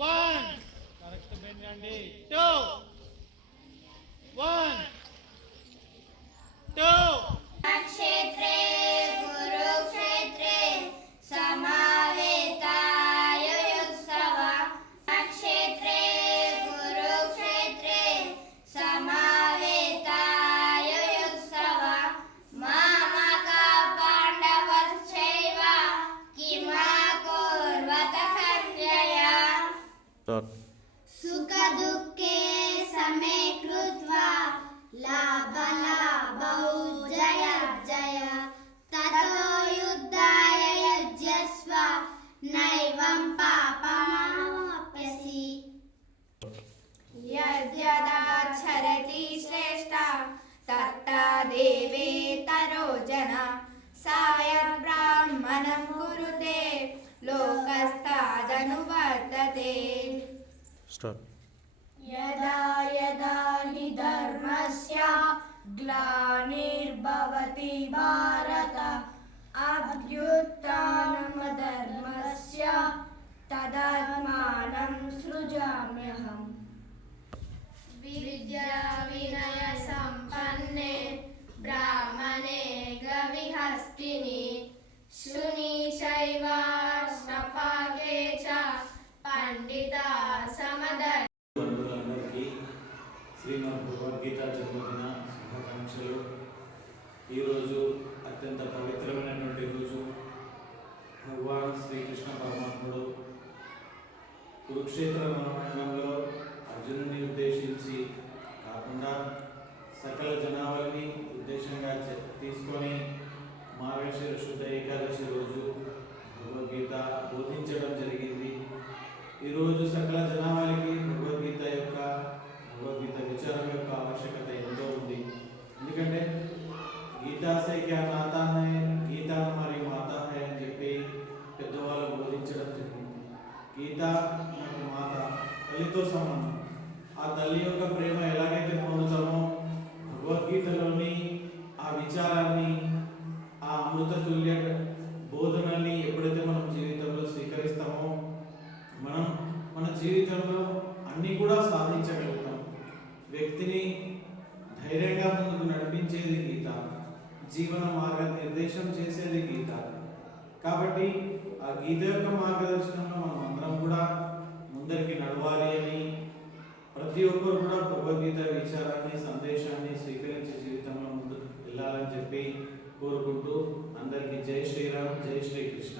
1 correct బెండండి 2 1 2 నక్షత్రే కురుక్షేత్రే సమావేతాయుయుత్సవ నక్షత్రే కురుక్షేత్రే సమావేతాయుయుత్సవ మామక పాండవశ్చైవ keema కుర్వత Sanjaya సుఖ దుఃఖే సమే కృత్వా లాభ లాభౌ జయ జయ తతో యుద్ధాయ యుజ్యస్వ నైవం పాపమాప్యసి యద్యదాచరతి శ్రేష్ఠ తత్తదేవేతరో జన సాయద్ బ్రాహ్మణం కురుతే లోకస్తాదనువర్తతే. యదా యదా హి ధర్మస్య గ్లానిర్భవతి భారత అభ్యుత్థానమధర్మస్య తదాత్మానం సృజామ్యహం. విద్యా వినయ సంపన్నే బ్రాహ్మణే గవిహస్తిని శుని శైవాష్టపాకే చ పండిత సమదర్. బంధువులందరికీ శ్రీమద్ భగవద్గీత జన్మదిన శుభాకాంక్షలు. ఈరోజు అత్యంత పవిత్రమైనటువంటి రోజు. భగవాన్ శ్రీకృష్ణ పరమాత్ముడు కురుక్షేత్ర రణరంగంలో అర్జునుడిని ఉద్దేశించి కాకుండా సకల జనావళిని ఉద్దేశంగా తీసుకొని మార్గశిర శుద్ధ ఏకాదశి రోజు భగవద్గీత బోధించడం జరిగింది. ఈరోజు సకల జనాభాకి భగవద్గీత విచారం యొక్క ఆవశ్యకత ఎంతో ఉంది. ఎందుకంటే గీతా సే క్యా నాతా హై, గీత మరియు మాతా హై అని చెప్పి పెద్దవాళ్ళు బోధించడం జరిగింది. గీత నాకు మాత, తల్లితో సమానం. ఆ తల్లి యొక్క ప్రేమ ఎలాగైతే పొందుతామో భగవద్గీతలోని ఆ విచారాన్ని, ఆ అమృత తుల్య బోధనల్ని ఎప్పుడైతే మనం జీవితంలో స్వీకరిస్తామో మనం మన జీవితంలో అన్నీ కూడా సాధించగలుగుతాం. వ్యక్తిని ధైర్యంగా ముందుకు నడిపించేది గీత, జీవన మార్గ నిర్దేశం చేసేది గీత. కాబట్టి ఆ గీత యొక్క మార్గదర్శనంలో మనం అందరం కూడా ముందరికి నడవాలి అని, ప్రతి ఒక్కరు కూడా భగవద్గీత విచారాన్ని, సందేశాన్ని స్వీకరించే జీవితంలో ముందుకు వెళ్ళాలని చెప్పి కోరుకుంటూ అందరికీ జై శ్రీరామ్, జై శ్రీకృష్ణ.